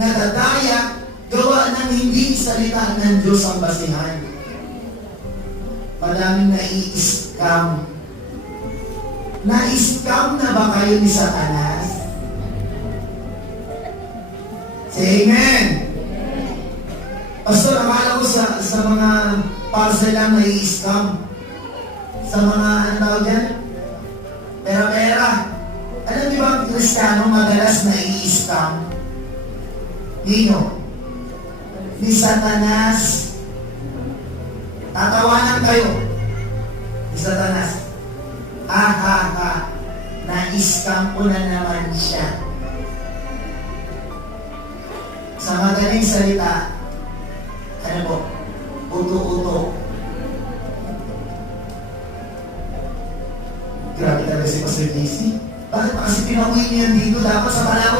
nadadaya, gawa ng hindi salita ng Diyos ang basihan. Madaming nai-scam. Na-scam na ba kayo ni Satanas? Say amen! Pastor, akala ko sa mga parcel lang nai-scam. Sa mga, ano tawag dyan? Pera-pera. Alam niyo ba ang Kristiyano madalas nai-scam? Nino? Ni Satanas. Tatawanan kayo. Ni Satanas. Na-scam ko na naman siya. Sa madaling salita, ano po? Uto-uto. Grabe talaga si Pastor JC. Bakit pa kasi pinauwi niyan dito? Dapat sa Palawan.